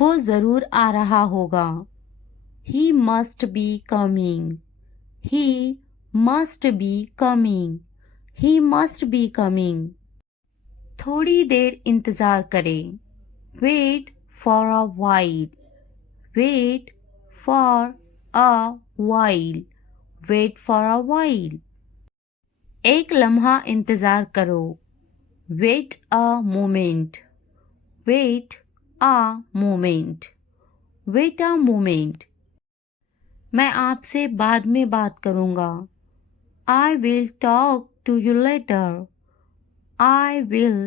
वो ज़रूर आ रहा होगा। He must be coming. He must be coming. He must be coming. थोड़ी देर इंतज़ार करें। Wait for a while. Wait for a while. Wait for a while. एक लम्हा इंतज़ार करो। Wait a moment. Wait a moment. Wait a moment. मैं आपसे बाद में बात करूँगा। I will talk to you later. I will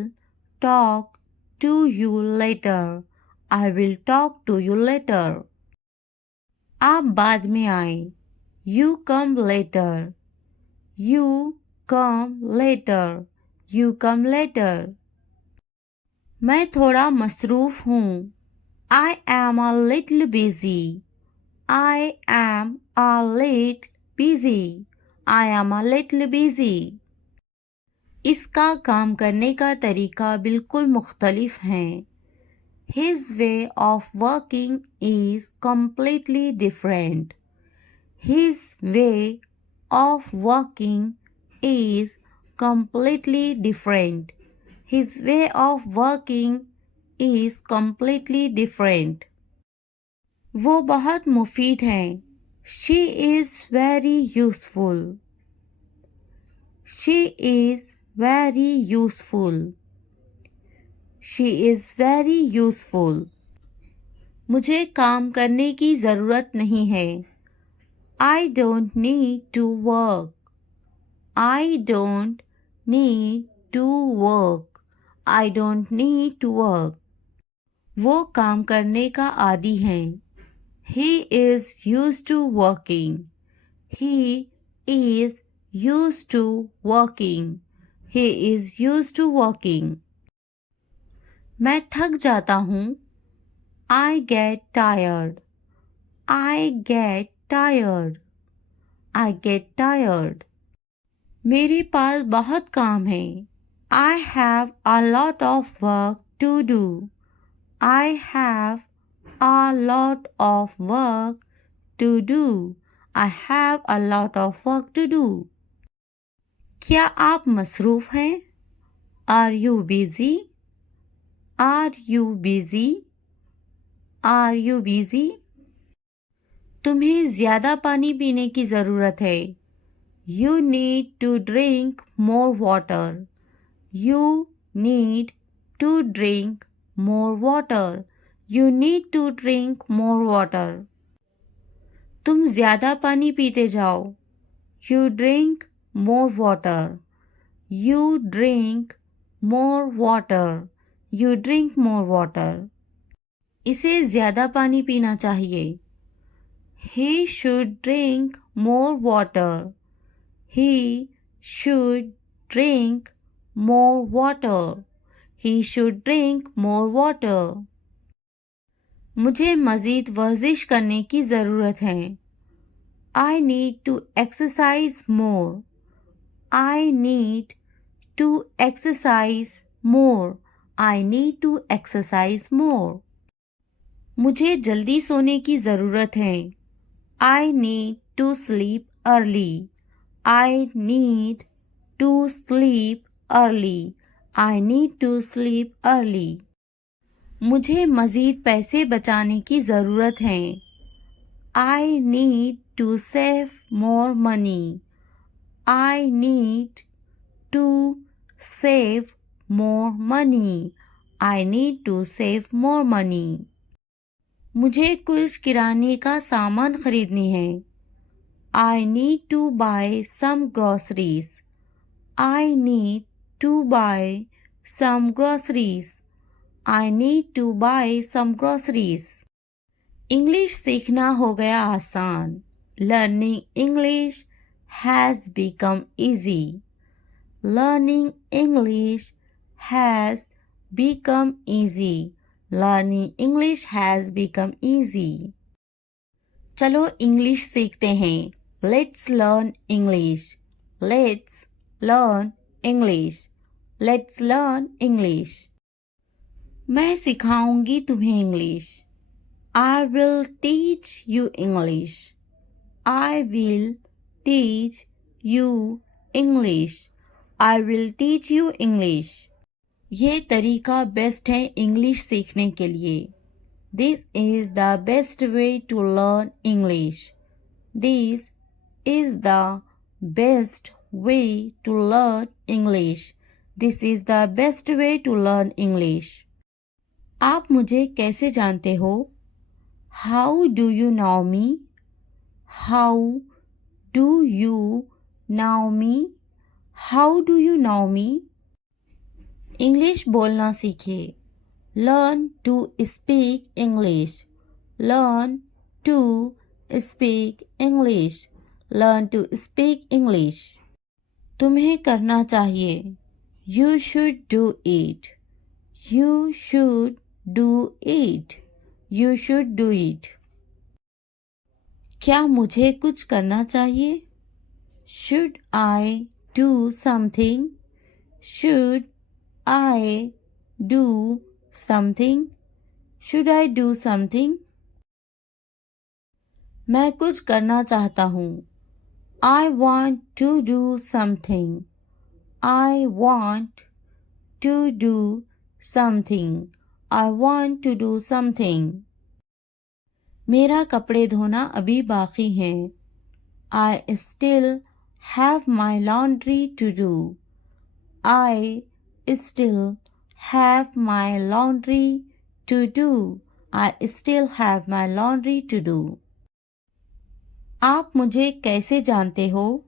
talk to you later. I will talk to you later. आप बाद में आए। You come later. You come later. You come later. मैं थोड़ा मसरूफ़ हूँ। I am a little busy. I am a little busy. I am a little busy. इसका काम करने का तरीका बिल्कुल मुख्तलिफ है। His way of working is completely different. His way of working is completely different. His way of working is completely different. वो बहुत मुफीद हैं। She is very useful. She is very useful. She is very useful. मुझे काम करने की ज़रूरत नहीं है। I don't need to work. I don't need to work. I don't need to work. वो काम करने का आदी हैं। He is used to working. He is used to working. He is used to working. मैं थक जाता हूँ। I get tired. I get tired. I get tired. मेरे पास बहुत काम है। I have a lot of work to do. I have a lot of work to do. I have a lot of work to do. क्या आप मसरूफ़ हैं? Are you busy? Are you busy? Are you busy? तुम्हें ज़्यादा पानी पीने की ज़रूरत है। You need to drink more water. You need to drink more water. You need to drink more water. तुम ज़्यादा पानी पीते जाओ। You drink more water. You drink more water. You drink more water. इसे ज़्यादा पानी पीना चाहिए। He should drink more water. He should drink more water. He should drink more water. मुझे मज़ीद वर्जिश करने की ज़रूरत है। I need to exercise more. I need to exercise more. I need to exercise more. मुझे जल्दी सोने की ज़रूरत है। I need to sleep early. I need to sleep early. I need to sleep early. मुझे मज़ीद पैसे बचाने की ज़रूरत है। I need to save more money. I need to save more money. I need to save more money. मुझे कुछ किराने का सामान खरीदनी है। I need to buy some groceries. I need to buy some groceries. I need to buy some groceries. English सीखना हो गया आसान। Learning English has become easy. Learning English has become easy. Learning English has become easy. चलो English सीखते हैं। Let's learn English. Let's learn English. Let's learn English. मैं सिखाऊंगी तुम्हें English. I will teach you English. I will teach you English. I will teach you English. ये तरीका best है English सीखने के लिए. This is the best way to learn English. This is the best way to learn English. This is the best way to learn English. आप मुझे कैसे जानते हो? How do you know me? How do you know me? How do you know me? English बोलना सीखिए. Learn to speak English. Learn to speak English. Learn to speak English. तुम्हें करना चाहिए. You should do it. You should do it. You should do it. क्या मुझे कुछ करना चाहिए? Should I do something? Should I do something? Should I do something? मैं कुछ करना चाहता हूँ. I want to do something. I want to do something. I want to do something. मेरा कपड़े धोना अभी बाकी है. I still have my laundry to do. I still have my laundry to do. I still have my laundry to do. आप मुझे कैसे जानते हो?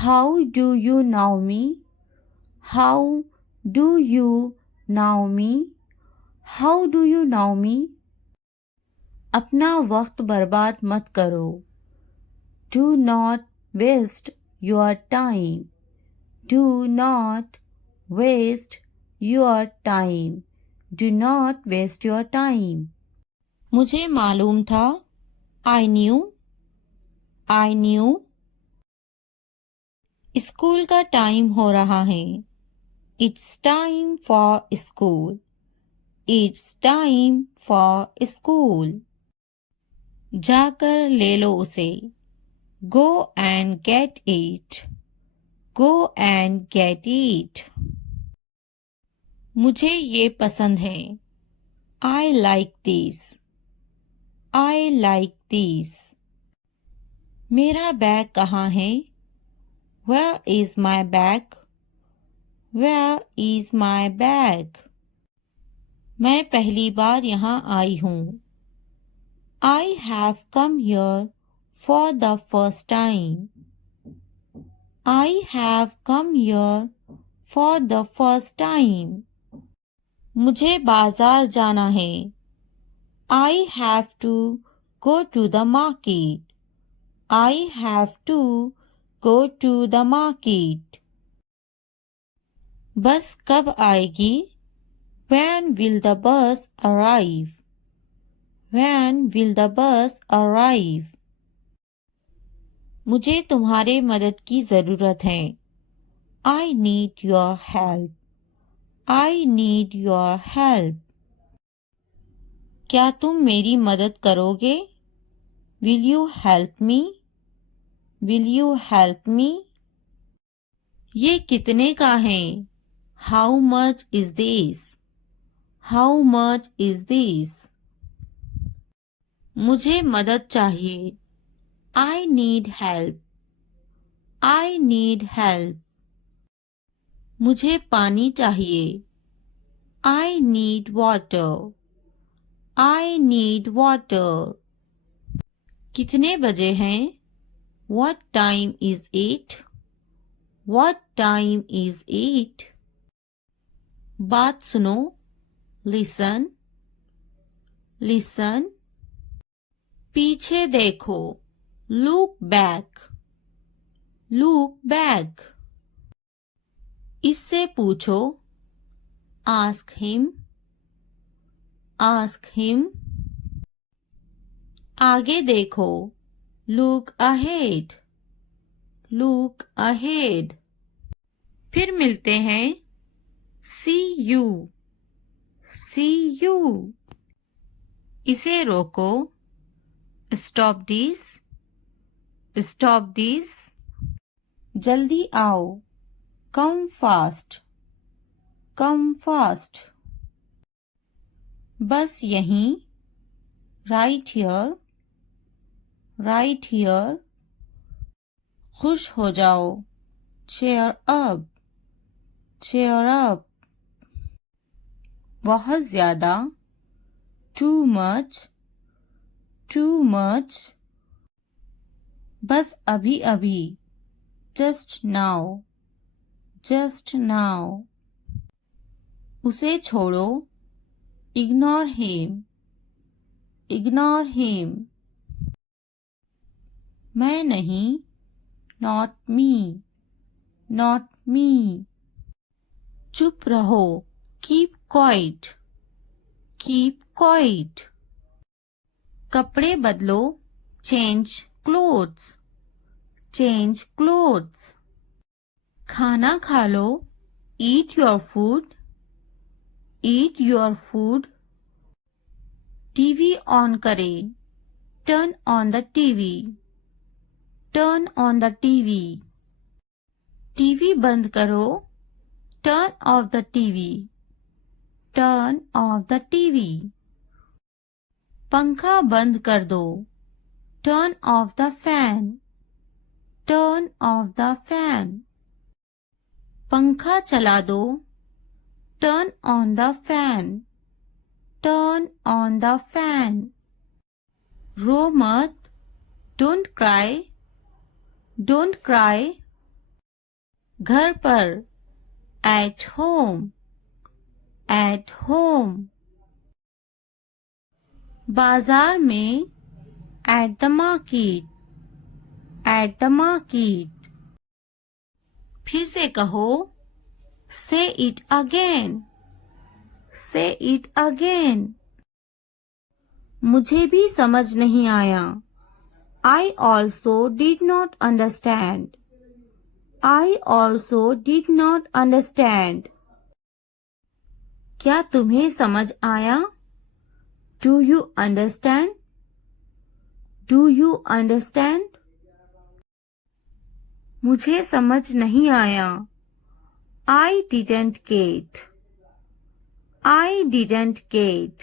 How do you know me? How do you know me? How do you know me? अपना वक्त बर्बाद मत करो. Do not waste your time. Do not waste your time. Do not waste your time. मुझे मालूम था. I knew. I knew. School का time हो रहा है. It's time for school. It's time for school. जाकर ले लो उसे. Go and get it. Go and get it. मुझे ये पसंद है. I like this. I like this. मेरा बैग कहाँ है? Where is my bag? Where is my bag? मैं पहली बार यहाँ आई हूँ. I have come here for the first time. I have come here for the first time. मुझे बाजार जाना है. I have to go to the market. I have to go to the market. बस कब आएगी? When will the bus arrive? When will the bus arrive? मुझे तुम्हारे मदद की ज़रूरत है. I need your help. I need your help. क्या तुम मेरी मदद करोगे? Will you help me? Will you help me? ये कितने का है? How much is this? How much is this? मुझे मदद चाहिए. I need help. I need help. मुझे पानी चाहिए. I need water. I need water. कितने बजे हैं? What time is it? What time is it? बात सुनो. Listen. Listen. पीछे देखो. Look back. Look back. इससे पूछो. Ask him. Ask him. आगे देखो. Look ahead. Look ahead. फिर मिलते हैं. See you. See you. इसे रोको, स्टॉप दिस, स्टॉप दिस। जल्दी आओ, कम फास्ट, कम फास्ट। बस यहीं, राइट हियर, राइट हियर। खुश हो जाओ, चेयर अप, चेयर अप। बहुत ज्यादा, टू मच, टू मच। बस अभी अभी, जस्ट नाउ, जस्ट नाउ। उसे छोड़ो, इग्नोर हिम, इग्नोर हिम। मैं नहीं, नॉट मी, नॉट मी। चुप रहो, कीप क्वाइट, कीप क्वाइट। कपड़े बदलो, चेंज क्लोथ्स, चेंज क्लोथ्स। खाना खा लो, eat your food, eat your food. TV on करें, turn on the TV, turn on the TV. TV बंद करो, turn off the TV, turn off the TV. पंखा बंद कर दो, turn off the fan, turn off the fan. पंखा चला दो, turn on the fan, turn on the fan. रो मत, डोंट क्राई, डोंट क्राई। घर पर, एट होम, एट होम। बाजार में, at the market, at the market. फिर से कहो, से इट अगेन, से इट अगेन। मुझे भी समझ नहीं आया, I also did not understand, I also did not understand। क्या तुम्हें समझ आया? Do you understand? Do you understand? मुझे समझ नहीं आया, I didn't get, I didn't get।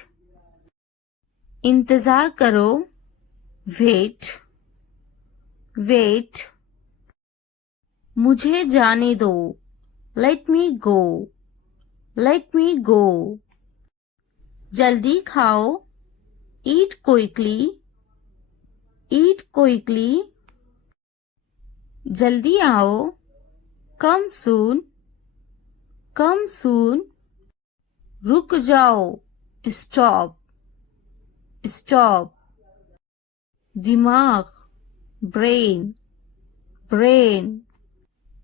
इंतजार करो, wait, wait। मुझे जाने दो, let me go, let me go। जल्दी खाओ, eat quickly, eat quickly। जल्दी आओ, come soon, come soon। रुक जाओ, stop, stop। दिमाग, brain, brain।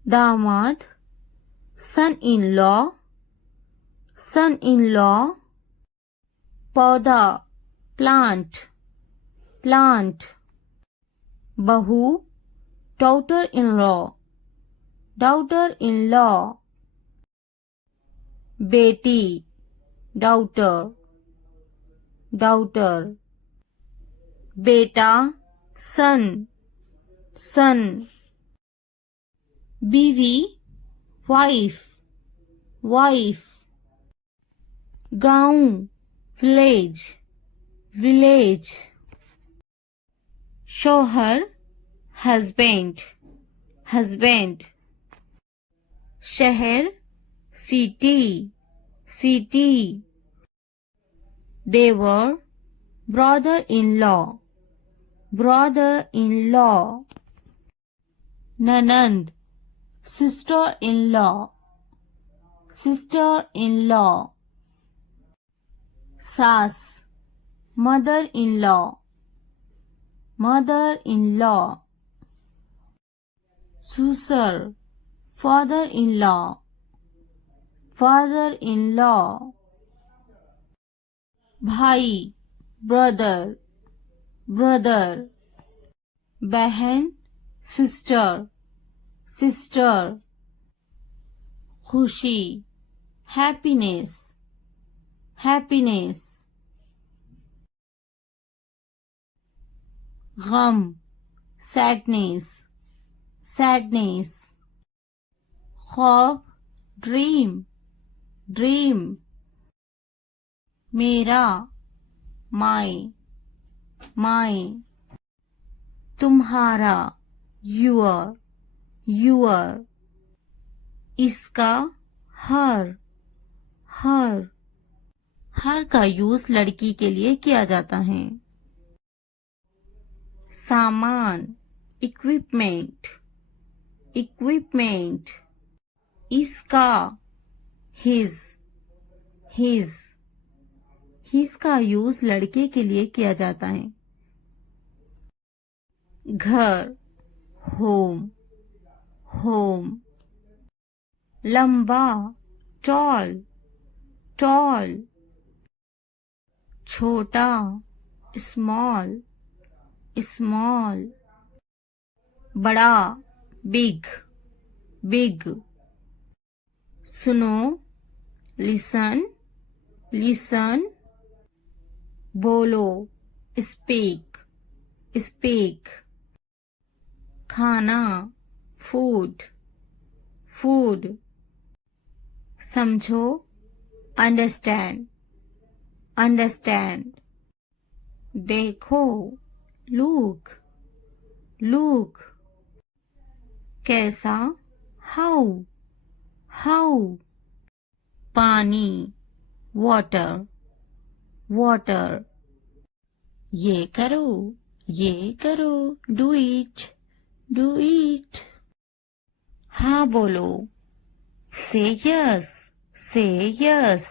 दामाद, son-in-law, son-in-law। पौधा, plant, plant। बहू, daughter-in-law, daughter-in-law। बेटी, daughter, daughter। बेटा, son, son। बीवी, wife, wife। गांव, village, village। शौहर, husband, husband। शहर, city, city। देवर, brother-in-law, brother-in-law। ननंद, sister-in-law, sister-in-law। सास, mother-in-law, mother-in-law। ससुर, father-in-law, father-in-law। भाई, brother, brother। बहन, sister, sister। खुशी, happiness, happiness। गम, सैडनेस, सैडनेस। ख्वाब, ड्रीम, ड्रीम। मेरा, माय, माय। तुम्हारा, योर, योर। इसका, हर, हर। हर का यूज लड़की के लिए किया जाता है। सामान, इक्विपमेंट, इक्विपमेंट। इसका, हिज, हिज। हिज का यूज लड़के के लिए किया जाता है। घर, होम, होम। लंबा, टॉल, टॉल। छोटा, स्मॉल, स्मॉल। बड़ा, बिग, बिग। सुनो, लिसन, लिसन। बोलो, स्पीक, स्पीक। खाना, फूड, फूड। समझो, अंडरस्टैंड, अंडरस्टैंड। देखो, लुक, लुक। कैसा, हाउ, हाउ। पानी, वाटर, वाटर। ये करो, ये करो, डू इट, डू इट। हाँ बोलो, से यस, से यस।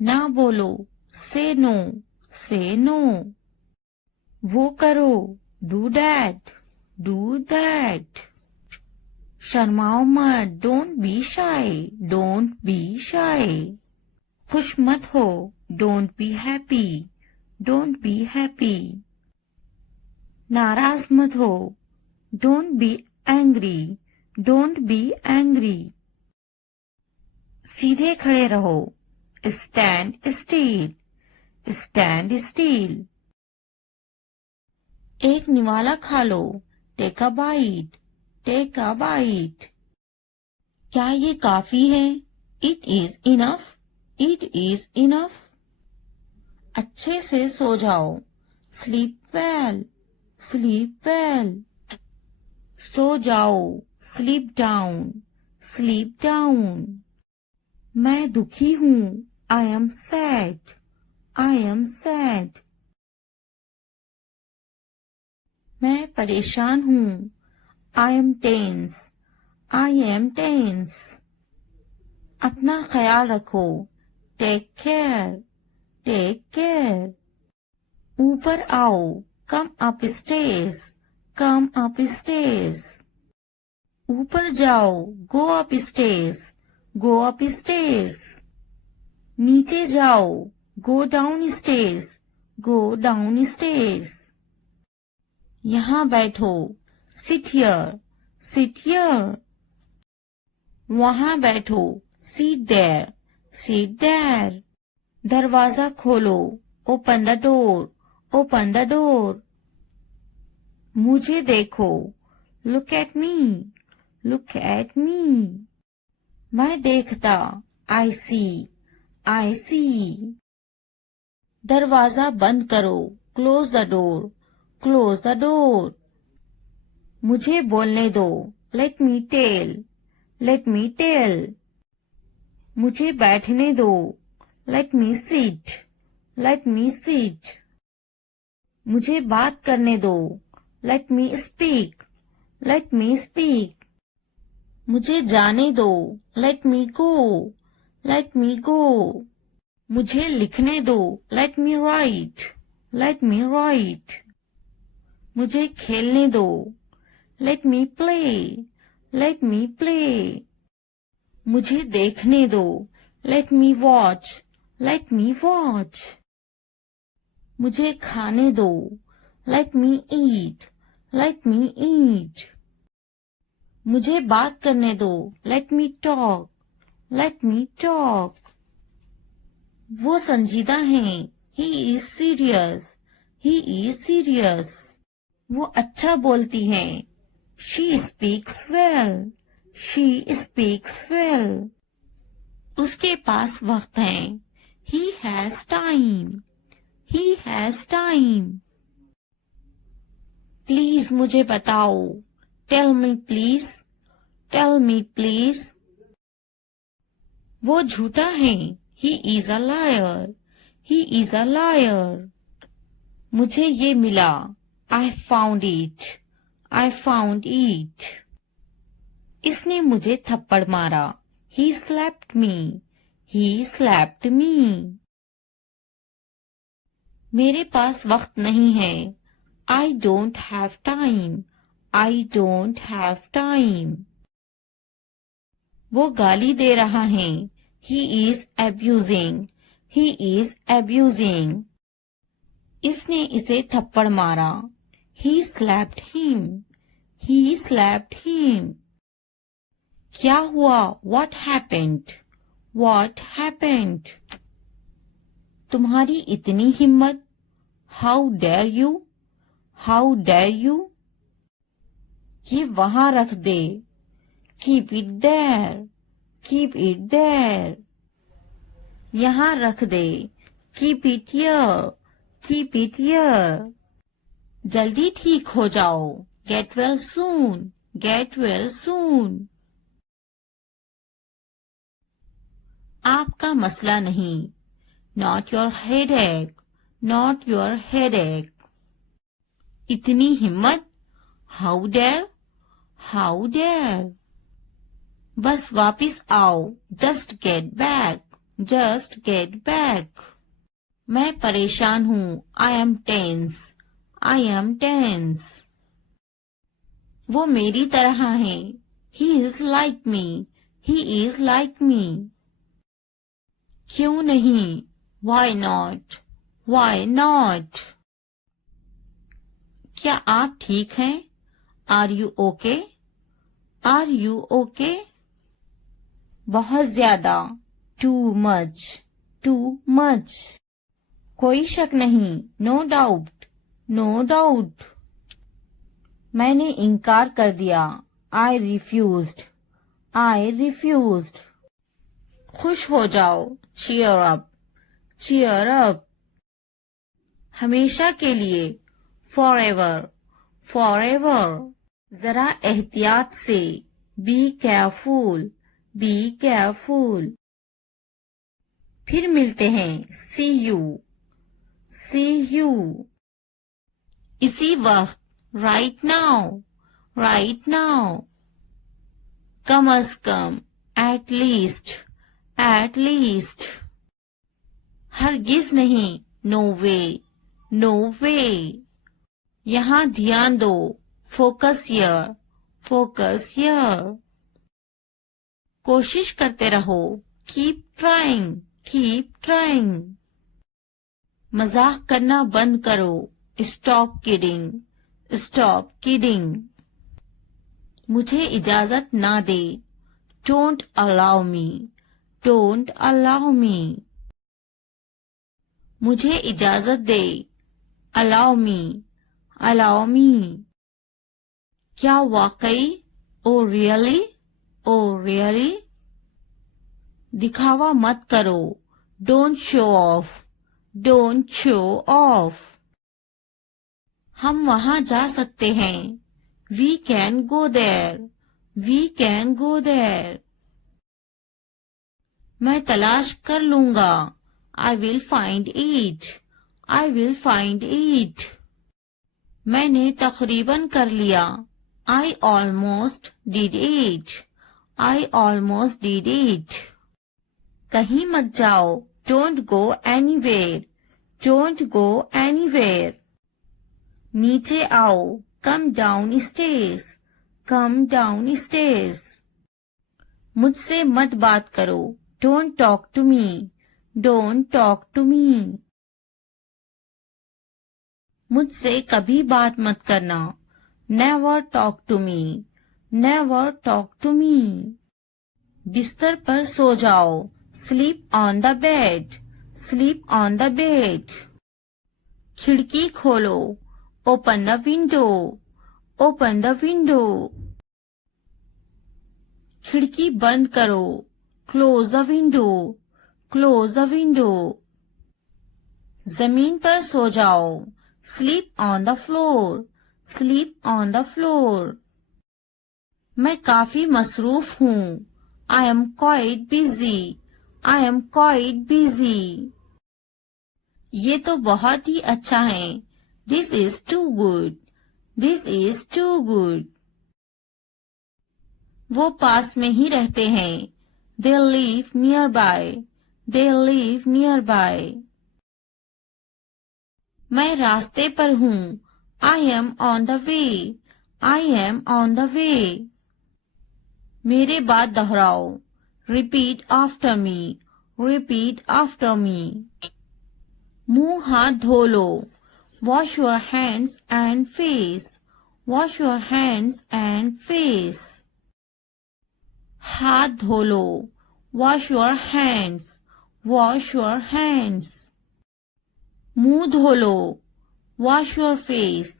ना बोलो, से नो, से नो। वो करो, डू दैट, डू दैट। शर्माओ मत, don't be shy, don't be shy. खुश मत हो, don't be happy, don't be happy. नाराज मत हो, don't be angry, don't be angry. सीधे खड़े रहो, स्टैंड स्टील, स्टैंड स्टील। एक निवाला खा लो, take a bite, take a bite. क्या ये काफी है? It is enough, it is enough. अच्छे से सो जाओ, स्लीप वेल, स्लीप वेल। सो जाओ, स्लीप डाउन, स्लीप डाउन। मैं दुखी हूँ, I am sad, I am sad. मैं परेशान हूँ, I am tense, I am tense. अपना ख्याल रखो, टेक केयर, टेक केयर। ऊपर आओ, come upstairs, come upstairs. ऊपर जाओ, go up stairs, go up stairs. नीचे जाओ, go down stairs, go down stairs. यहाँ बैठो, सिट हियर, सिट हियर। वहां बैठो, सीट देयर, सीट देयर। दरवाजा खोलो, open the door, open the door. मुझे देखो, look at me, look at me. मैं देखता, आई सी, आई सी। दरवाजा बंद करो, close the door, close the door. मुझे बोलने दो, let me tell, let me tell. मुझे बैठने दो, let me sit, let me sit. मुझे बात करने दो, let me speak, let me speak. मुझे जाने दो, लेट मी गो, लेट मी गो। मुझे लिखने दो, लेट मी राइट, लेट मी राइट। मुझे खेलने दो, लेट मी प्ले, लेट मी प्ले। मुझे देखने दो, लेट मी वॉच, लेट मी वॉच। मुझे खाने दो, लेट मी ईट, लेट मी ईट। मुझे बात करने दो, let me talk, let me talk. वो संजीदा हैं, he is serious, he is serious. वो अच्छा बोलती हैं। She speaks well. She speaks well. उसके पास वक्त है। He has time. He has time. Please मुझे बताओ। Tell me please. Tell me please. वो झूठा है। He is a liar. He is a liar. मुझे ये मिला। I found it. I found it. इसने मुझे थप्पड़ मारा। He slapped me. He slapped me. मेरे पास वक्त नहीं है। I don't have time. I don't have time. वो गाली दे रहा है। He is abusing. He is abusing. इसने इसे थप्पड़ मारा। He slapped him. He slapped him. क्या हुआ? What happened? What happened? तुम्हारी इतनी हिम्मत? How dare you? How dare you? ये वहां रख दे। Keep it there. Keep it there. यहाँ रख दे। Keep it here. Keep it here. जल्दी ठीक हो जाओ। Get well soon. Get well soon. आपका मसला नहीं। Not your headache. Not your headache. इतनी हिम्मत? How dare? How dare? बस वापिस आओ। Just get back. Just get back. मैं परेशान हूँ। I am tense. I am tense. वो मेरी तरह है। He is like me. He is like me. क्यों नहीं? Why not? Why not? क्या आप ठीक हैं? Are you okay? Are you okay? बहुत ज्यादा। Too much. Too much. कोई शक नहीं। No doubt. No doubt. मैंने इनकार कर दिया। I refused. I refused. खुश हो जाओ। Cheer up. Cheer up. हमेशा के लिए। Forever. Forever. जरा एहतियात से। Be careful. Be careful. फिर मिलते हैं। See you. See you. इसी वक्त। Right now. Right now. कम अज कम। At least. At least. हरगिज नहीं। No way. No way. यहाँ ध्यान दो। Focus here. Focus here. कोशिश करते रहो। Keep trying. Keep trying. मजाक करना बंद करो। Stop kidding. Stop kidding. मुझे इजाजत ना दे। Don't allow me. Don't allow me. मुझे इजाजत दे। Allow me. Allow me. क्या वाकई? Oh really? Oh really? दिखावा मत करो। Don't show off. Don't show off. हम वहां जा सकते हैं। We can go there. We can go there. मैं तलाश कर लूंगा। I will find it. I will find it. मैंने तकरीबन कर लिया। I almost did it. I almost did it. कहीं मत जाओ। Don't go anywhere. Don't go anywhere. नीचे आओ। Come downstairs. Come downstairs. मुझसे मत बात करो। Don't talk to me. Don't talk to me. मुझसे कभी बात मत करना। Never talk to me. Never talk to me. बिस्तर पर सो जाओ। Sleep on the bed. Sleep on the bed. खिड़की खोलो, open the window, open the window. खिड़की बंद करो, close the window, close the window. जमीन पर सो जाओ, sleep on the floor, sleep on the floor. मैं काफी मसरूफ हूँ, I am quite busy, I am quite busy. ये तो बहुत ही अच्छा है, this is too good, this is too good. वो पास में ही रहते हैं, they live nearby, they live nearby. मैं रास्ते पर हूँ, I am on the way, I am on the way. मेरे बाद दोहराओ, repeat after me, repeat after me. मुंह हाथ धो लो, wash your hands and face, wash your hands and face. हाथ धो लो, wash your hands, wash your hands. मुंह धो लो, wash your face,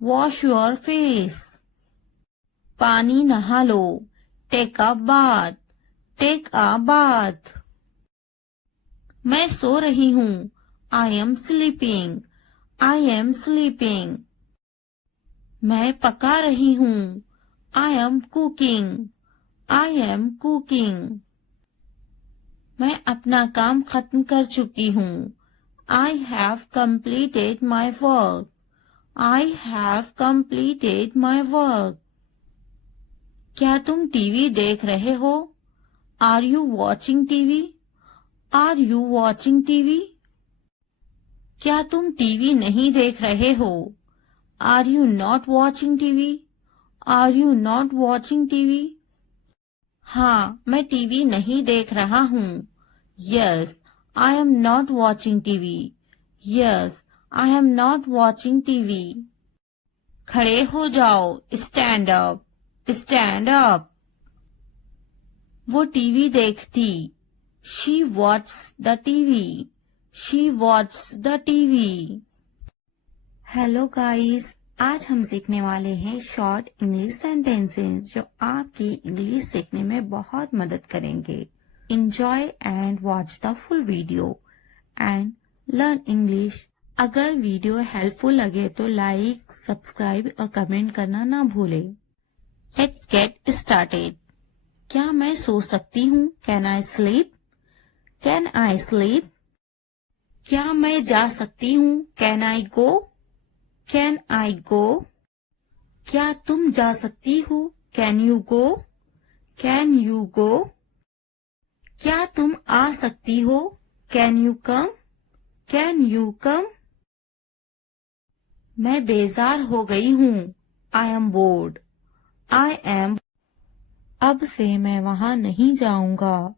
wash your face. पानी नहा लो, take a bath, take a bath. मैं सो रही हूँ, I am sleeping, I am sleeping. मैं पका रही हूँ, I am cooking, I am cooking. मैं अपना काम खत्म कर चुकी हूँ, I have completed my work, I have completed my work. क्या तुम टीवी देख रहे हो, are you watching TV, are you watching TV. क्या तुम टीवी नहीं देख रहे हो, are you not watching TV, are you not watching TV. हाँ, मैं टीवी नहीं देख रहा हूँ, yes I am not watching TV, yes I am not watching TV. खड़े हो जाओ, स्टैंड अप, स्टैंड अप। वो टीवी देखती, she watches the TV, she watches the TV. Hello guys, आज हम सीखने वाले हैं शॉर्ट इंग्लिश सेंटेंसेस जो आपकी इंग्लिश सीखने में बहुत मदद करेंगे। Enjoy and watch the full video and learn English। अगर वीडियो हेल्पफुल लगे तो लाइक, सब्सक्राइब और कमेंट करना ना भूलें। Let's get started। क्या मैं सो सकती हूँ? Can I sleep? Can I sleep? क्या मैं जा सकती हूँ? Can I go? Can I go? क्या तुम जा सकती हो? Can you go? Can you go? क्या तुम आ सकती हो? Can you come? Can you come? मैं बेजार हो गई हूँ, I am bored, I am। अब से मैं वहाँ नहीं जाऊंगा,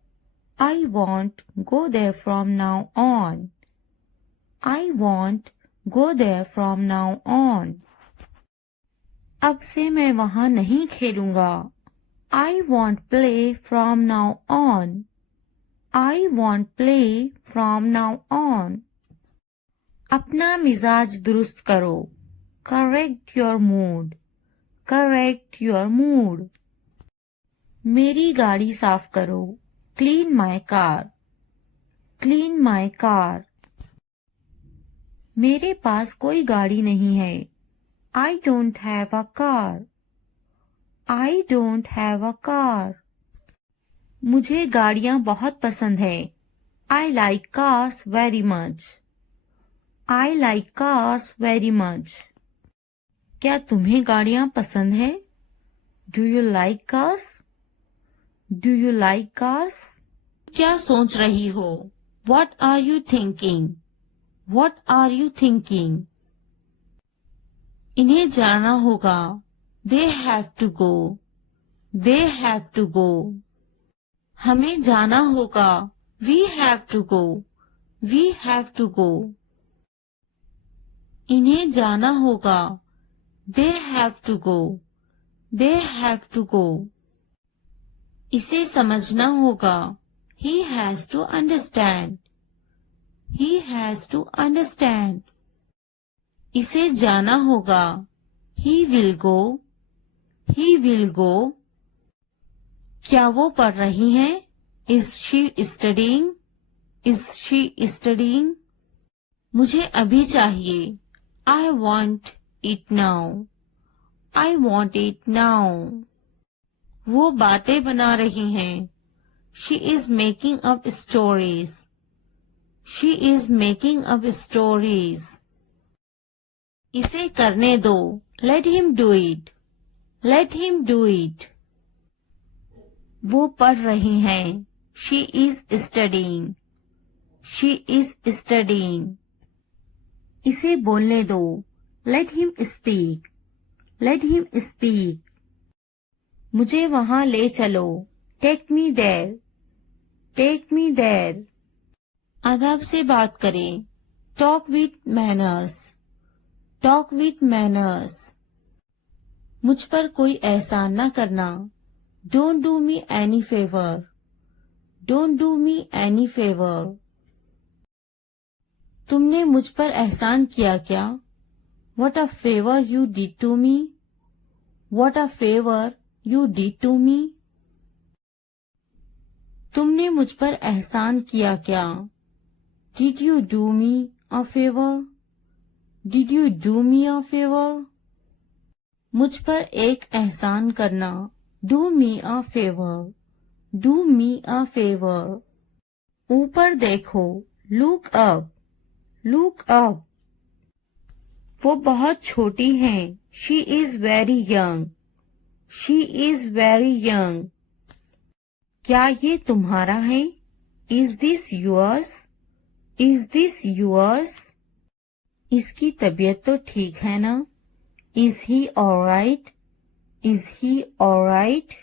I won't go there from now on, I won't go there from now on। अब से मैं वहाँ नहीं खेलूंगा, I won't play from now on, I won't play from now on। अपना मिजाज दुरुस्त करो, correct your mood, correct your mood। मेरी गाड़ी साफ करो, clean my car, clean my car। मेरे पास कोई गाड़ी नहीं है, I don't have a car, I don't have a car। मुझे गाड़ियाँ बहुत पसंद है, I like cars very much, I like cars very much। क्या तुम्हें गाड़ियाँ पसंद है? Do you like cars? Do you like cars? क्या सोच रही हो? What are you thinking? What are you thinking? इन्हें जाना होगा, They have to go, They have to go। हमें जाना होगा, We have to go, We have to go। इन्हें जाना होगा, They have to go, They have to go। इसे समझना होगा, He has to understand, He has to understand। इसे जाना होगा। He will go, he will go. क्या वो पढ़ रही हैं? Is she studying, is she studying. मुझे अभी चाहिए। I want it now, I want it now. वो बातें बना रही हैं। She is making up stories, she is making up stories. इसे करने दो। Let him do it, let him do it. वो पढ़ रही हैं। She is studying, she is studying. इसे बोलने दो। Let him speak, let him speak. मुझे वहां ले चलो। Take me there, take me there. आदाब से बात करें। Talk with manners, talk with manners. मुझ पर कोई एहसान न करना। Don't do me any favour, don't do me any favour. तुमने मुझ पर एहसान किया क्या? What a favor you did to me, what a favor you did to me। तुमने मुझ पर एहसान किया क्या? Did you do me a favor, did you do me a favor। मुझ पर एक एहसान करना। Do me a favor, do me a favor। ऊपर देखो। Look up, look up। वो बहुत छोटी हैं। She is very young, she is very young. क्या ये तुम्हारा है? Is this yours, is this yours. इसकी तबीयत तो ठीक है ना? Is he alright, is he alright.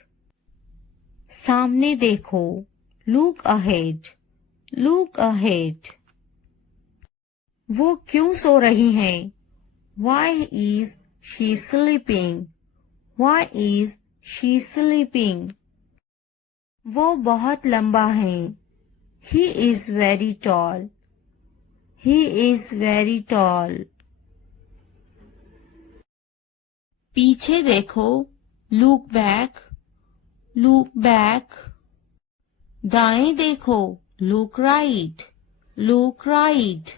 सामने देखो। Look ahead, look ahead. वो क्यों सो रही हैं? Why is she sleeping? Why is she sleeping? वो बहुत लंबा है। He is very tall, he is very tall। पीछे देखो। Look back, look back। दाएं देखो। Look right, look right।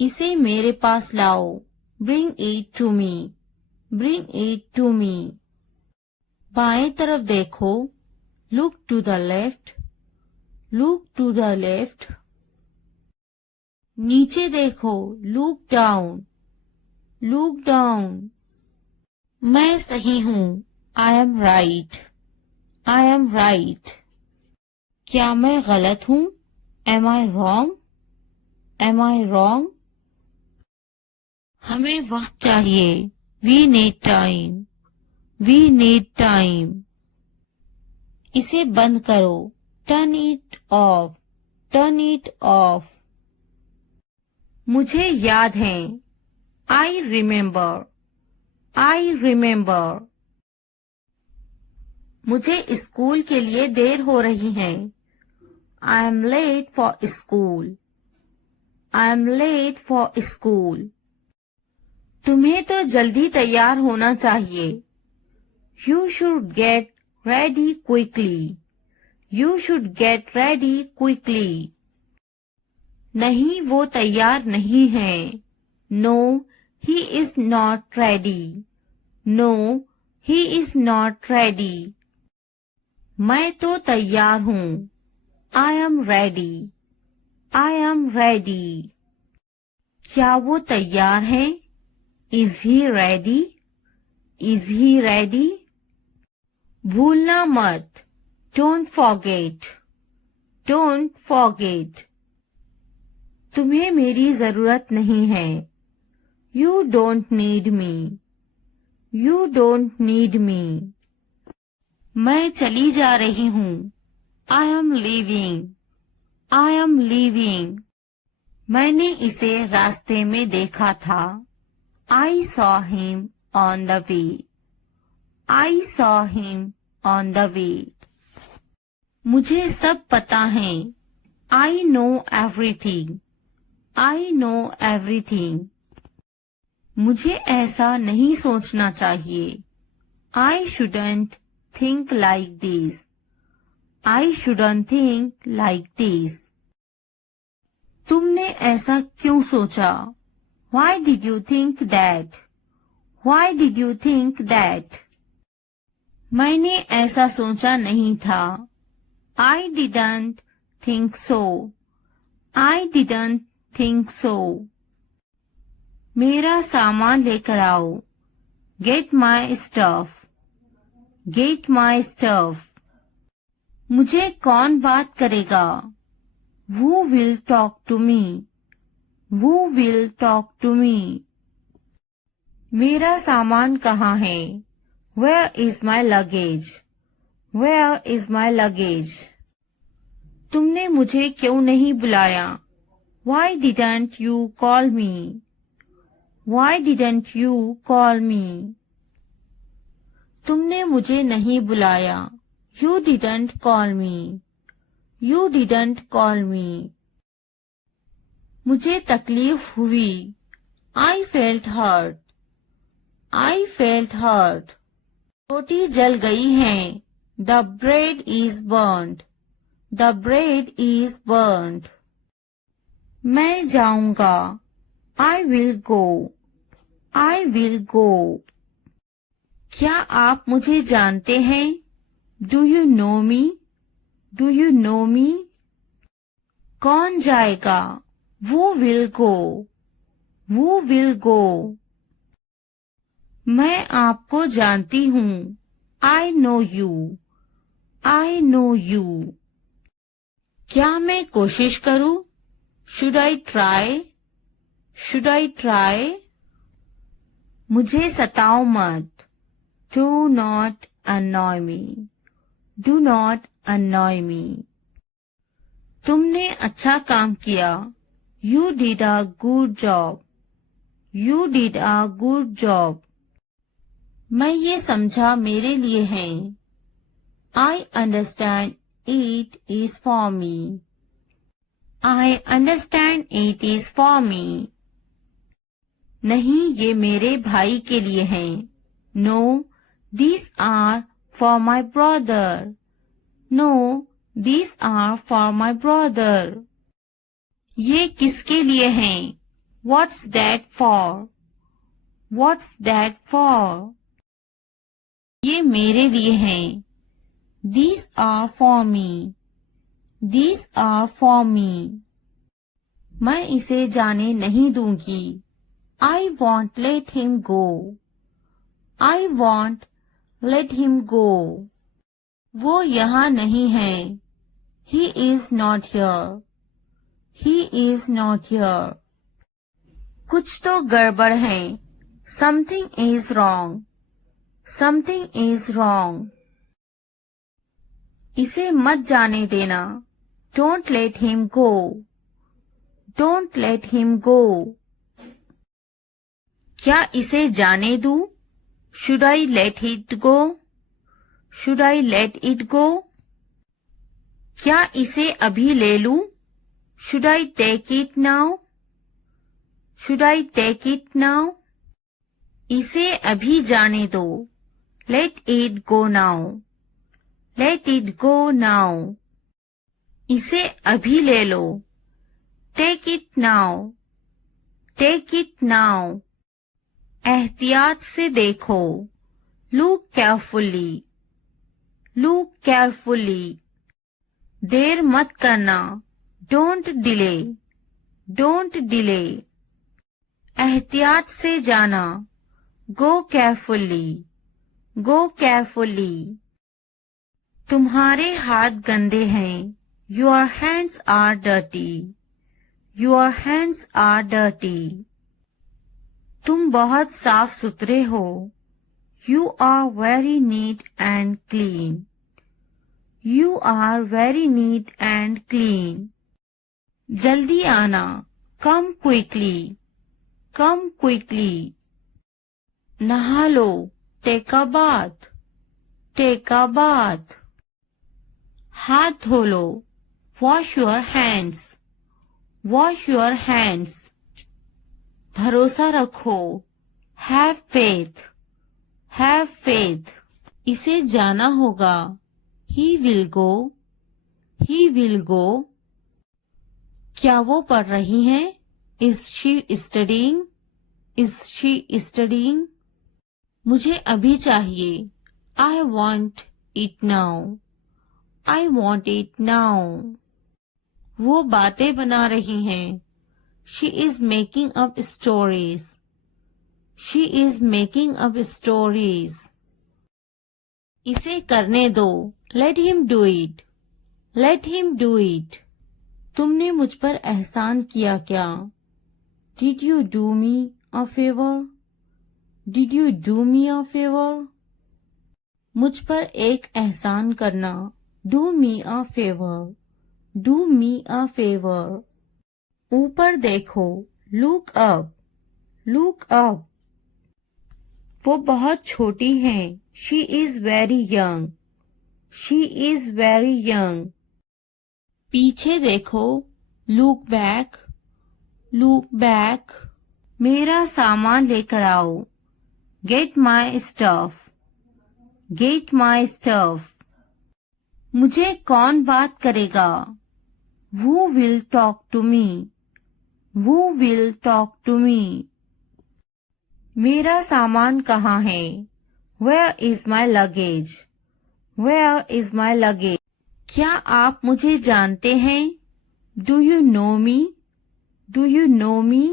इसे मेरे पास लाओ। Bring it to me, bring it to me। बाएं तरफ देखो। Look to the left, look to the left। नीचे देखो। Look down, look down। मैं सही हूँ। I am right, I am right। क्या मैं गलत हूँ? Am I wrong, am I wrong। हमें वक्त चाहिए। We need time, we need time। इसे बंद करो। Turn it off, turn it off। मुझे याद है। I remember, I remember। मुझे स्कूल के लिए देर हो रही है। I am late for school, I am late for school। तुम्हें तो जल्दी तैयार होना चाहिए। You should get ready quickly, you should get ready quickly। नहीं, वो तैयार नहीं है। No, he is not ready, no, he is not ready। मैं तो तैयार हूँ। I am ready, I am ready। क्या वो तैयार है? Is he ready, is he ready। भूलना मत। Don't forget, don't forget। तुम्हें मेरी जरूरत नहीं है। You don't need me, you don't need me। मैं चली जा रही हूँ। I am leaving, I am leaving। मैंने इसे रास्ते में देखा था। I saw him on the way, I saw him on the way। मुझे सब पता है। I know everything, I know everything। मुझे ऐसा नहीं सोचना चाहिए। I shouldn't think like this. I shouldn't think like this. तुमने ऐसा क्यों सोचा? Why did you think that? Why did you think that? मैंने ऐसा सोचा नहीं था। I didn't think so. I didn't think so. मेरा सामान लेकर आओ। Get my stuff. Get my stuff. मुझे कौन बात करेगा? Who will talk to me? Who will talk to me? मेरा सामान कहाँ है? Where is my luggage? Where is my luggage? तुमने मुझे क्यों नहीं बुलाया? Why didn't you call me? Why didn't you call me? तुमने मुझे नहीं बुलाया। You didn't call me. You didn't call me. मुझे तकलीफ हुई। I felt hurt. I felt hurt. रोटी जल गई है। The bread is burnt. The bread is burnt. मैं जाऊंगा। I will go. I will go. क्या आप मुझे जानते हैं? Do you know me? Do you know me? कौन जाएगा? Who will go? Who will go? मैं आपको जानती हूँ। I know you. I know you. क्या मैं कोशिश करूँ? Should I try? Should I try? मुझे सताओ मत। Do not annoy me. Do not annoy me. तुमने अच्छा काम किया। You did a good job. You did a good job. मैं ये समझा मेरे लिए है। I understand it is for me. I understand it is for me. नहीं, ये मेरे भाई के लिए हैं। No, these are for my brother. No, these are for my brother. ये किसके लिए हैं? What's that for? What's that for? ये मेरे लिए हैं। These are for me. These are for me. मैं इसे जाने नहीं दूंगी। I won't let him go. I won't let him go. वो यहाँ नहीं है। He is not here. He is not here. कुछ तो गड़बड़ है। Something is wrong. Something is wrong. इसे मत जाने देना। Don't let him go. Don't let him go. क्या इसे जाने दूं? Should I let it go? Should I let it go? क्या इसे अभी ले लूं? Should I take it now? Should I take it now? इसे अभी जाने दो। Let it go now. Let it go now. इसे अभी ले लो। Take it now. Take it now. एहतियात से देखो। Look carefully. Look carefully. देर मत करना। Don't delay. Don't delay. एहतियात से जाना। Go carefully. Go carefully. तुम्हारे हाथ गंदे हैं। Your hands are dirty. Your hands are dirty. तुम बहुत साफ सुथरे हो। You are very neat and clean. You are very neat and clean. जल्दी आना। Come quickly. Come quickly. नहा लो। Take a bath. Take a bath. हाथ धो लो। Wash your hands. Wash your hands. भरोसा रखो। Have faith. Have faith. इसे जाना होगा. He will go. He will go. क्या वो पढ़ रही हैं? Is she studying? Is she studying? मुझे अभी चाहिए. I want it now. I want it now. वो बातें बना रही हैं. She is making up stories. She is making up stories. इसे करने दो. Let him do it. Let him do it. तुमने मुझ पर एहसान किया क्या? Did you do me a favor? Did you do me a favor? मुझ पर एक एहसान करना. Do me a favor. Do me a favor. ऊपर देखो. Look up. Look up. वो बहुत छोटी हैं. She is very young. She is very young. पीछे देखो. Look back. Look back. मेरा सामान लेकर आओ. Get my stuff. Get my stuff. मुझे कौन बात करेगा? Who will talk to me? Who will talk to me? मेरा सामान कहाँ है? Where is my luggage? Where is my luggage? क्या आप मुझे जानते हैं? Do you know me? Do you know me?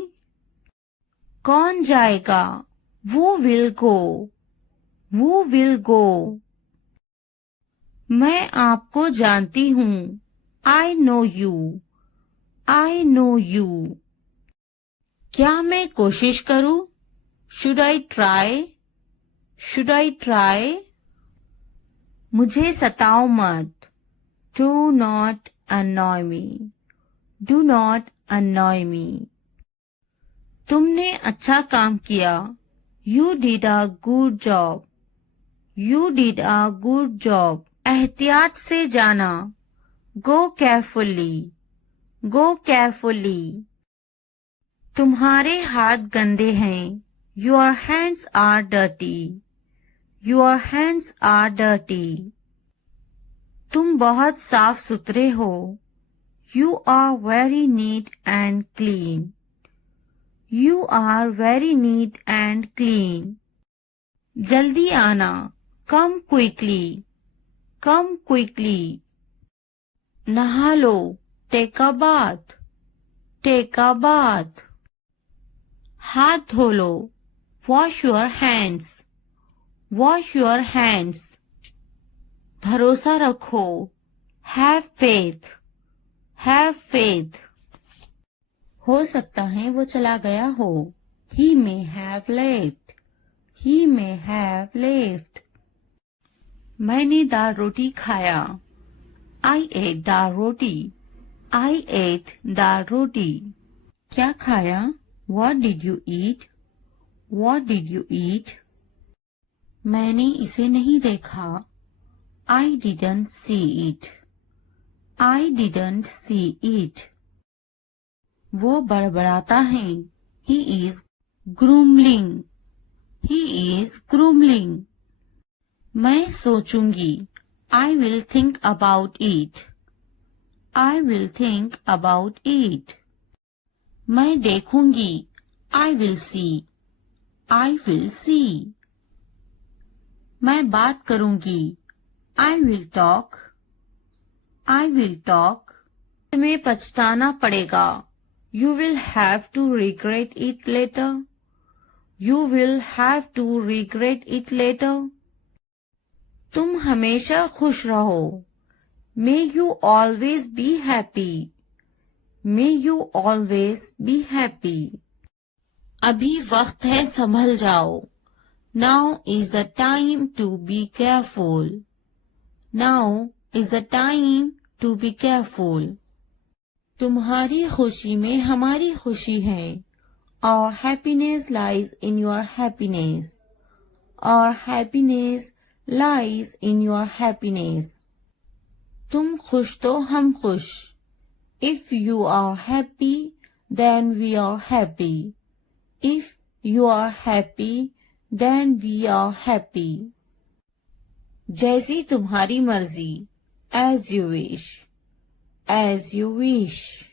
कौन जाएगा? Who will go? Who will go? मैं आपको जानती हूँ. I know you. I know you. क्या मैं कोशिश करूँ? Should I try? Should I try? मुझे सताओ मत. Do not annoy me. Do not annoy me. तुमने अच्छा काम किया. You did a good job. You did a good job. एहतियात से जाना. Go carefully. Go carefully. तुम्हारे हाथ गंदे हैं. Your hands are dirty. Your hands are dirty. तुम बहुत साफ सुथरे हो. You are very neat and clean. You are very neat and clean. जल्दी आना. Come quickly. Come quickly. नहा लो. Take a bath. Take a bath. हाथ धो लो. Wash your hands. Wash your hands. भरोसा रखो. Have faith. Have faith. हो सकता है वो चला गया हो. He may have left. He may have left. मैंने दाल रोटी खाया. I ate dal roti. I ate दाल रोटी. क्या खाया? What did you eat? What did you eat? मैंने इसे नहीं देखा. I didn't see it. I didn't see it. वो बड़बड़ाता है. He is grumbling. He is grumbling. मैं सोचूंगी. I will think about it. I will think about it. मैं देखूंगी. I will see. I will see. मैं बात करूंगी. I will talk. I will talk. तुम्हें पछताना पड़ेगा. You will have to regret it later. You will have to regret it later. तुम हमेशा खुश रहो. May you always be happy. May you always be happy. अभी वक्त है संभल जाओ. Now is the time to be careful. Now is the time to be careful. तुम्हारी खुशी में हमारी खुशी है. Our happiness lies in your happiness. Our happiness lies in your happiness. तुम खुश तो हम खुश. If you are happy, then we are happy. If You are happy, then we are happy. जैसी तुम्हारी मर्जी, as you wish, as you wish.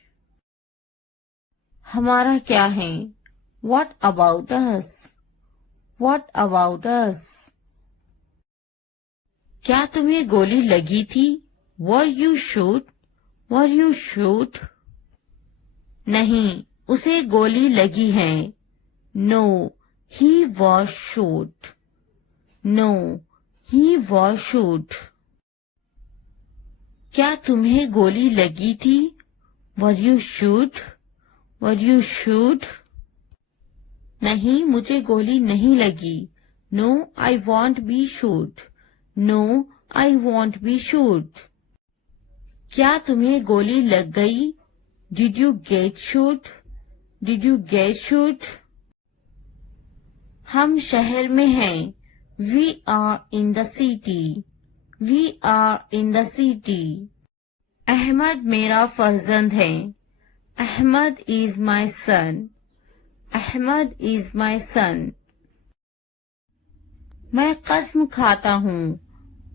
हमारा क्या है, what about us, what about us. क्या तुम्हें गोली लगी थी, were you shot, were you shot. नहीं, उसे गोली लगी है, no, he was shot, no, he was shot. क्या तुम्हें गोली लगी थी, were you shot, were you shot. नहीं, मुझे गोली नहीं लगी, no, I won't be shot, no, I won't be shot. क्या तुम्हें गोली लग गई, did you get shot, did you get shot. हम शहर में हैं, we are in the city, we are in the city. Ahmad मेरा फर्जंद है, Ahmad is my son, Ahmad is my son. मैं कसम खाता हूँ,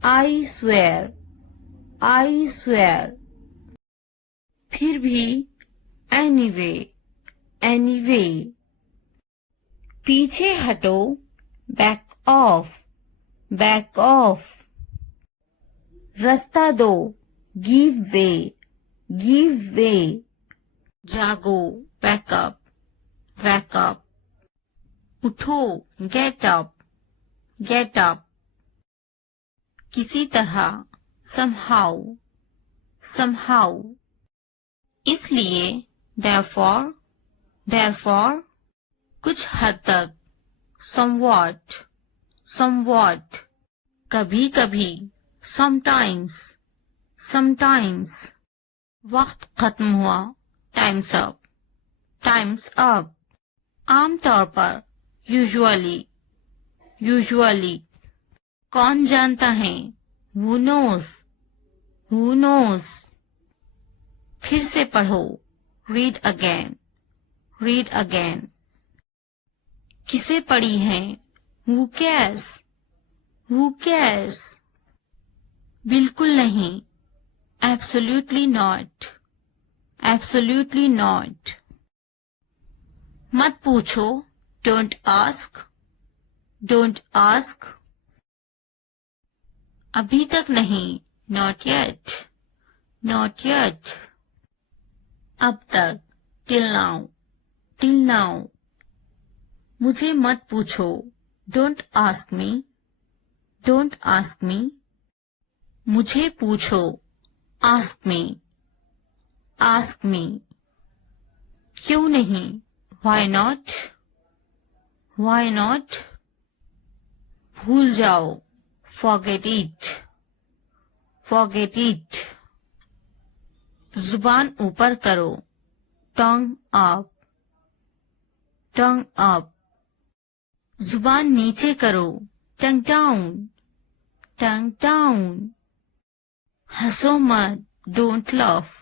I swear, I swear. फिर भी, anyway, anyway. पीछे हटो, back off, back off. रास्ता दो, give way, give way. जागो, wake up, wake up. उठो, get up, get up. किसी तरह, somehow, somehow. इसलिए, therefore, therefore. कुछ हद तक, somewhat, somewhat. कभी कभी, sometimes, sometimes. वक्त खत्म हुआ, time's up, time's up. आमतौर पर, usually, usually. कौन जानता है, who knows, who knows. फिर से पढ़ो, read again, read again. किसे पढ़ी है, who cares, who cares. बिल्कुल नहीं, absolutely not, absolutely not. मत पूछो, don't ask, don't ask. अभी तक नहीं, not yet, not yet. अब तक, till now, till now. मुझे मत पूछो, don't ask me, don't ask me. मुझे पूछो, ask me, ask me. क्यों नहीं, why not, why not. भूल जाओ, forget it, forget it. जुबान ऊपर करो, tongue up, tongue up. जुबान नीचे करो, tongue down, tongue down. हंसो मत, don't laugh,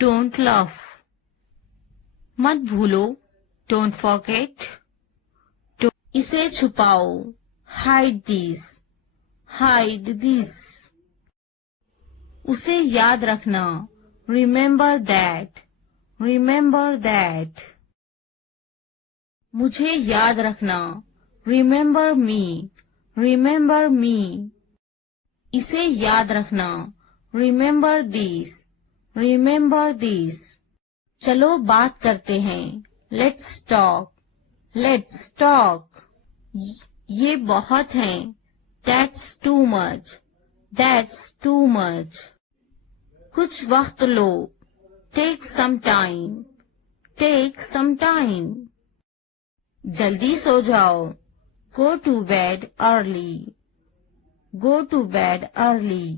don't laugh. मत भूलो, don't forget. इसे छुपाओ, hide this, hide this. उसे याद रखना, remember that, remember that. मुझे याद रखना, remember me, remember me. इसे याद रखना, remember this, remember this. चलो बात करते हैं, let's talk, let's talk. ये बहुत है, that's too much, that's too much. कुछ वक्त लो, take some time, take some time. जल्दी सो जाओ, go to bed early, go to bed early.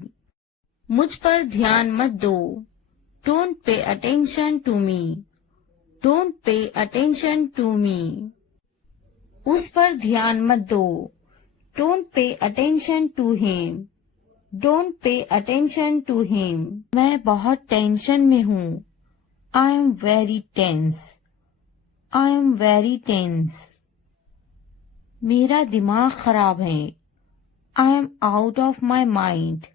मुझ पर ध्यान मत दो, don't pay attention to me, don't pay attention to me. उस पर ध्यान मत दो, don't pay attention to him, don't pay attention to him. मैं बहुत टेंशन में हूँ, I am very tense, I am very tense. मेरा दिमाग खराब है. I am out of my mind.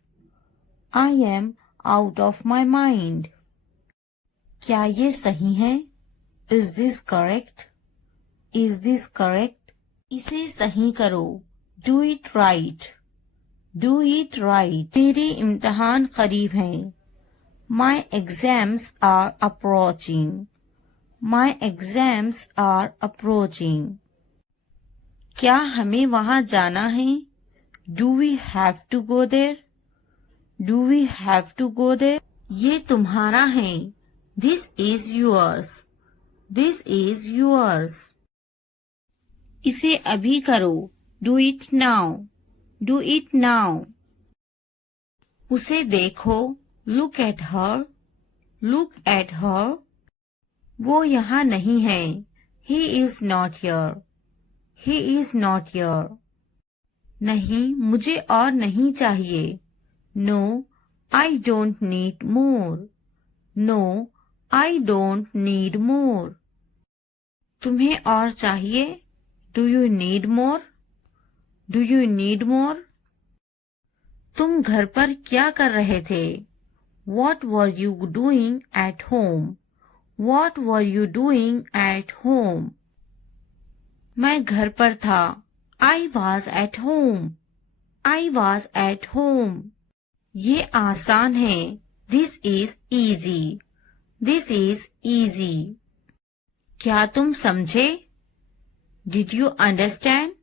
I am out of my mind. क्या ये सही है? Is this correct? Is this correct? इसे सही करो. Do it right. Do it right. मेरे इम्तिहान करीब हैं. My exams are approaching. My exams are approaching. क्या हमें वहाँ जाना है? Do we have to go there? Do we have to go there? ये तुम्हारा है. This is yours. This is yours. इसे अभी करो. Do it now. Do it now. उसे देखो. Look at her. Look at her. वो यहाँ नहीं है. He is not here. He is not here. नहीं, मुझे और नहीं चाहिए. No, I don't need more. No, I don't need more. तुम्हें और चाहिए? Do you need more? Do you need more? तुम घर पर क्या कर रहे थे? What were you doing at home? What were you doing at home? मैं घर पर था. I was at home. I was at home. ये आसान है. This is easy. This is easy. क्या तुम समझे? Did you understand?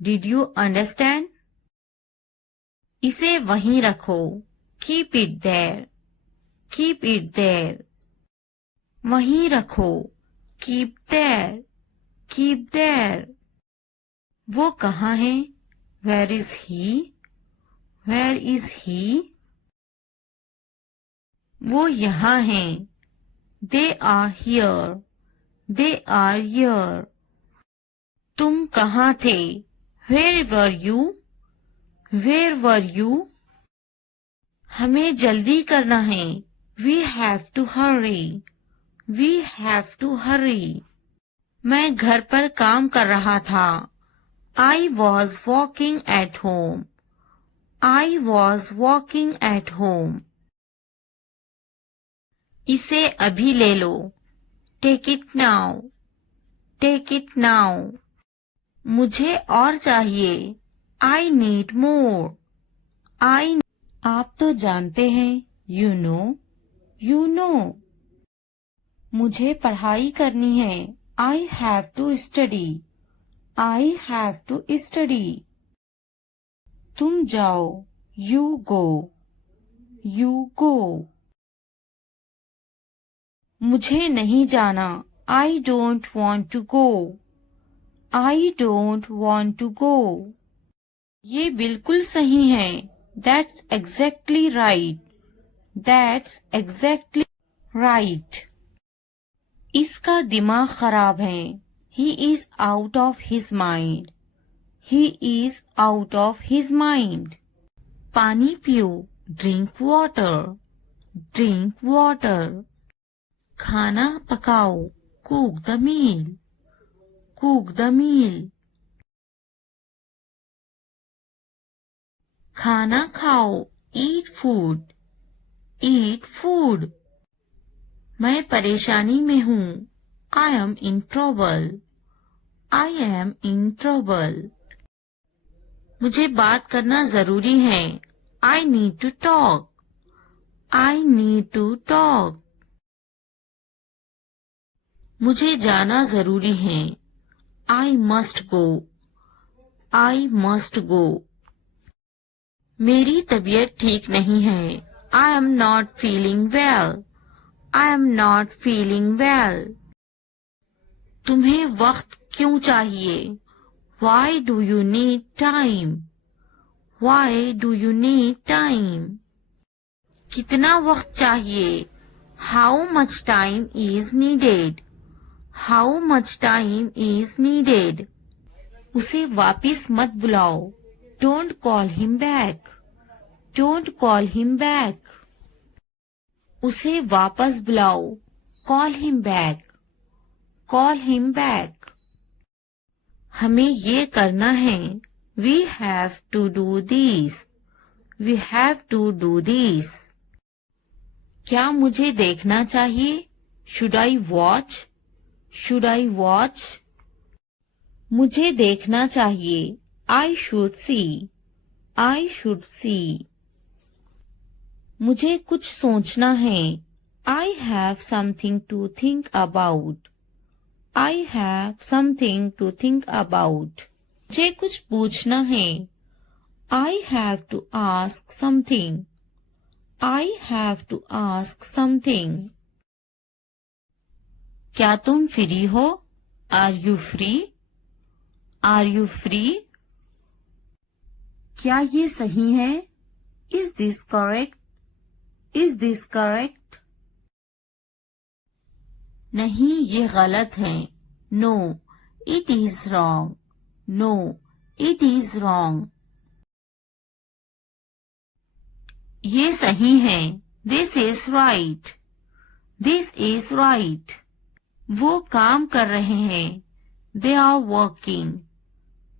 Did you understand? इसे वहीं रखो. Keep it there. Keep it there. वहीं रखो. Keep there. Keep there. वो कहाँ है? Where is he? Where is he? वो यहाँ हैं. They are here. They are here. तुम कहाँ थे? Where were you? Where were you? हमें जल्दी करना है. We have to hurry. We have to hurry. मैं घर पर काम कर रहा था. I was walking at home. I was walking at home. इसे अभी ले लो. Take it now. Take it now. मुझे और चाहिए. I need more. आप तो जानते हैं. You know. You know. मुझे पढ़ाई करनी है. I have to study. I have to study. तुम जाओ. You go. You go. मुझे नहीं जाना. I don't want to go. I don't want to go. ये बिल्कुल सही है. That's exactly right. That's exactly right. इसका दिमाग खराब है. He is out of his mind. He is out of his mind. पानी पियो. Drink water. Drink water. खाना पकाओ. Cook the meal. Cook the meal. खाना खाओ. Eat food. Eat food. मैं परेशानी में हूँ. I am in trouble. I am in trouble. मुझे बात करना जरूरी है. I need to talk. I need to talk. मुझे जाना जरूरी है. I must go. I must go. मेरी तबीयत ठीक नहीं है. I am not feeling well. I am not feeling well. तुम्हें वक्त क्यों चाहिए? Why do you need time? Why do you need time? कितना वक्त चाहिए? How much time is needed? How much time is needed? उसे वापिस मत बुलाओ. Don't call him back. Don't call him back. उसे वापस बुलाओ. Call him back. Call him back. हमें ये करना है. We have to do this. We have to do this. क्या मुझे देखना चाहिए? Should I watch? Should I watch? मुझे देखना चाहिए. I should see. I should see. मुझे कुछ सोचना है. I have something to think about. I have something to think about. मुझे कुछ पूछना है. I have to ask something. I have to ask something. क्या तुम फ्री हो? Are you free? Are you free? क्या ये सही है? Is this correct? Is this correct? नहीं, ये गलत है. No, it is wrong. No, it is wrong. ये सही है. This is right. This is right. वो काम कर रहे हैं. They are working.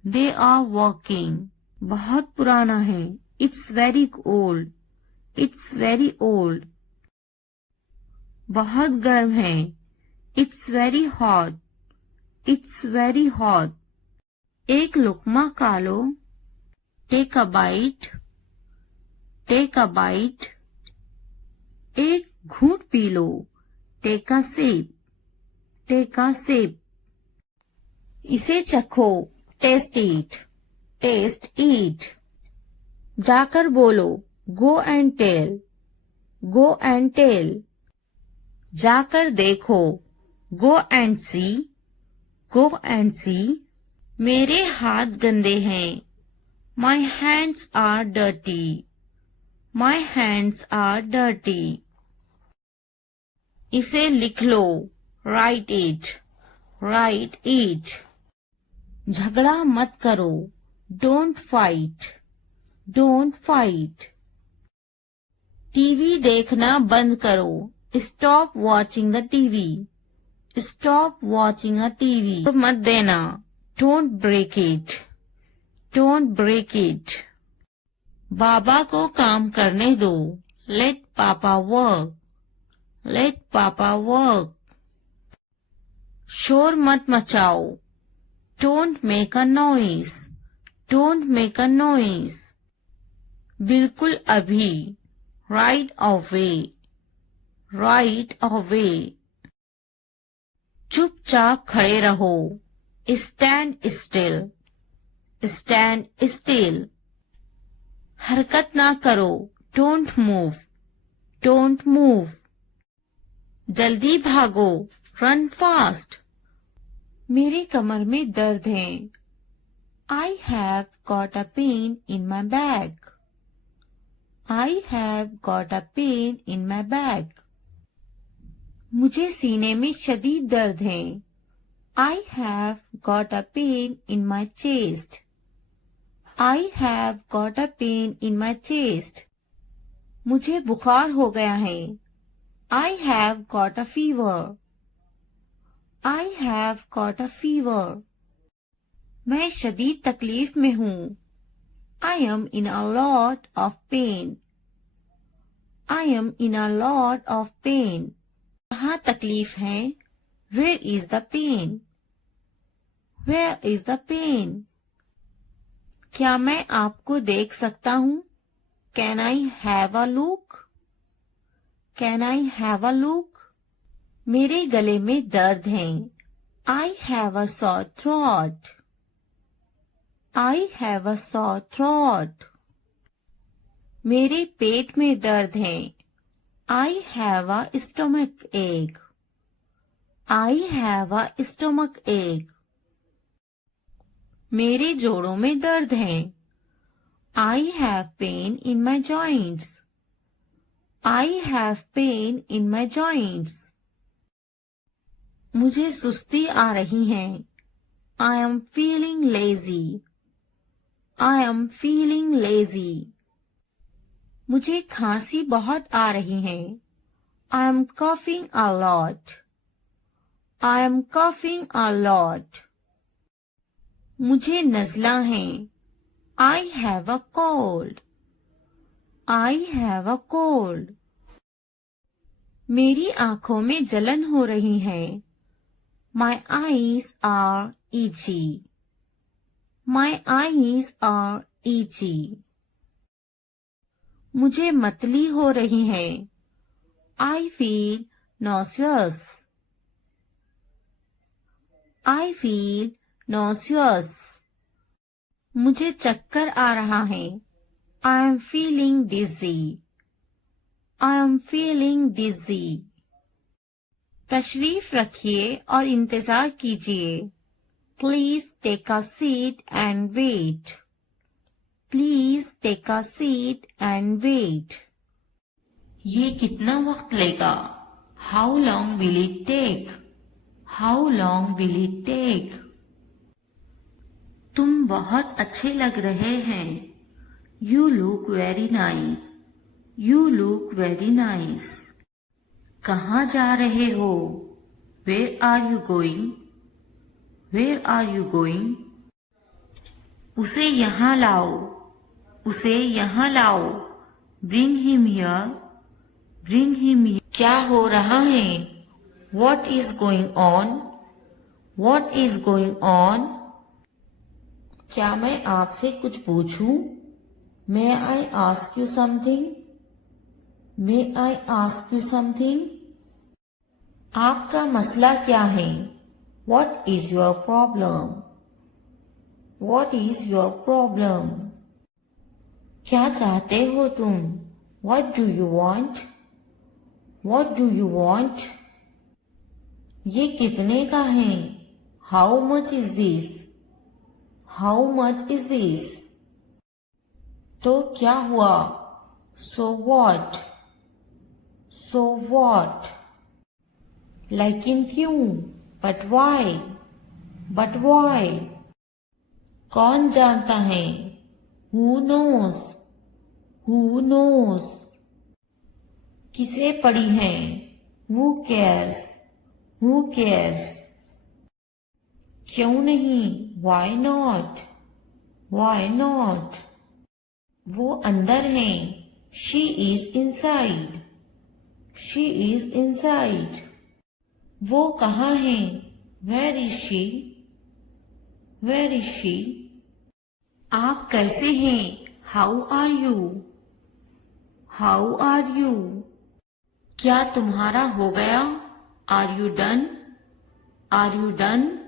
They are working. बहुत पुराना है. It's very old. It's very old. बहुत गर्म है. It's very hot. It's very hot. एक लुकमा खा लो. Take a bite. Take a bite. एक घूंट पी लो. Take a sip. Take a sip. इसे चखो. Taste it. Taste it. जाकर बोलो. Go and tell. Go and tell. जाकर देखो. Go and see. Go and see. मेरे हाथ गंदे हैं. My hands are dirty. My hands are dirty. इसे लिख लो. Write it. Write it. झगड़ा मत करो. Don't fight. Don't fight. TV देखना बंद करो. Stop watching the TV. Stop watching a TV. मत देना. Don't break it. Don't break it. बाबा को काम करने दो. Let Papa work. Let Papa work. शोर मत मचाओ. Don't make a noise. Don't make a noise. बिल्कुल अभी. Right away. Right away. चुपचाप खड़े रहो. Stand still. Stand still. हरकत ना करो. Don't move. Don't move. जल्दी भागो. Run fast. मेरी कमर में दर्द है. I have got a pain in my back. I have got a pain in my back. मुझे सीने में शदीद दर्द है. I have got a pain in my chest. I have got a pain in my chest. मुझे बुखार हो गया है. I have got a fever. I have got a fever. मैं शदीद तकलीफ में हूँ. I am in a lot of pain. I am in a lot of pain. कहाँ तकलीफ है? Where is the pain? Where is the pain? क्या मैं आपको देख सकता हूँ? Can I have a look? Can I have a look? मेरे गले में दर्द है. I have a sore throat. I have a sore throat. मेरे पेट में दर्द है. I have a stomach ache. I have a stomach ache. मेरे जोड़ों में दर्द है. I have pain in my joints. I have pain in my joints. मुझे सुस्ती आ रही है. I am feeling lazy. I am feeling lazy. मुझे खांसी बहुत आ रही है. I am coughing a lot. I am coughing a lot. मुझे नज़ला है. I have a cold. I have a cold. मेरी आंखों में जलन हो रही है. My eyes are itchy. My eyes are itchy. मुझे मतली हो रही है. I feel nauseous. I feel nauseous. मुझे चक्कर आ रहा है. I am feeling dizzy. I am feeling dizzy. तशरीफ रखिए और इंतजार कीजिए. Please take a seat and wait. Please take a seat and wait. ये कितना वक्त लेगा? How long will it take? How long will it take? तुम बहुत अच्छे लग रहे हैं. You look very nice. You look very nice. कहाँ जा रहे हो? Where are you going? Where are you going? उसे यहाँ लाओ. उसे यहाँ लाओ. Bring him here. Bring him here. क्या हो रहा है? What is going on? What is going on? क्या मैं आपसे कुछ पूछूं? May I ask you something? May I ask you something? आपका मसला क्या है? What is your problem? What is your problem? क्या चाहते हो तुम? What do you want? What do you want? ये कितने का है? How much is this? How much is this? तो क्या हुआ? So what? So what? लेकिन क्यों? But why? But why? कौन जानता है? Who knows? Who knows? किसे पड़ी है? Who cares? Who cares? क्यों नहीं? Why not? Why not? वो अंदर है. She is inside. She is inside. वो कहाँ है? Where is she? Where is she? आप कैसे हैं? How are you? How are you? क्या तुम्हारा हो गया? Are you done? Are you done?